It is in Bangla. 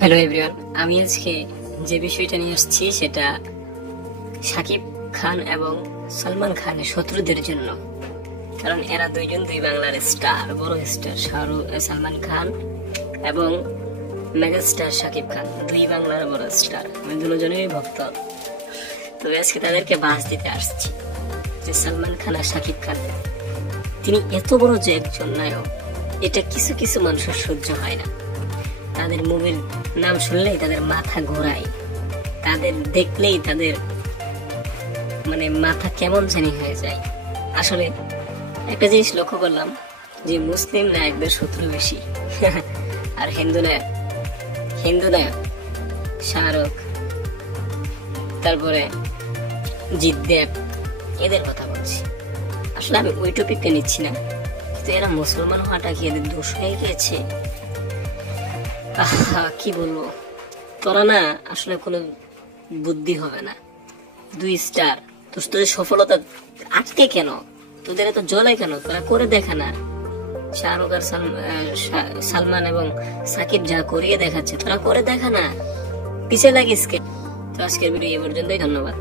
হ্যালো এভরিওয়ান, আমি আজকে যে বিষয়টা নিয়ে আসছি সেটা শাকিব খান এবং সালমান খানের শত্রুদের জন্য। কারণ এরা দুইজন দুই বাংলার স্টার, বড় স্টার। সালমান খান এবং মেগা স্টার শাকিব খান দুই বাংলার বড় স্টার। আমি দুজনেরই ভক্ত। তবে আজকে তাদেরকে বাস দিতে আসছি যে সালমান খান আর শাকিব খান তিনি এত বড় যে একজন নায়ক, এটা কিছু কিছু মানুষের সহ্য হয় না। তাদের মুভির নাম শুনলেই তাদের মাথা ঘোরায়, তাদের দেখলেই তাদের মাথা কেমন জানি হয়ে যায়। আসলে একটা জিনিস লক্ষ্য করলাম যে মুসলিম নায়কদের শত্রু বেশি আর হিন্দু নায়ক শাহরুখ, তারপরে জিদ্দেব, এদের কথা বলছি। আসলে আমি ওই টপিকটা নিচ্ছি না, কিন্তু এরা মুসলমান হওয়াটা কি এদের দোষ হয়ে গেছে? কি বলবো, তোরা না আসলে কোনো বুদ্ধি হবে না। দুই স্টার, তোদের সফলতা আটকে কেন? তোদের এত জ্বলে কেন? তোরা করে দেখা না। শাহরুখ আর সালমান এবং সাকিব যা করিয়ে দেখাচ্ছে, তোরা করে দেখা না, পিছিয়ে লাগিস কে? তো আজকের ভিডিও এ পর্যন্তই, ধন্যবাদ।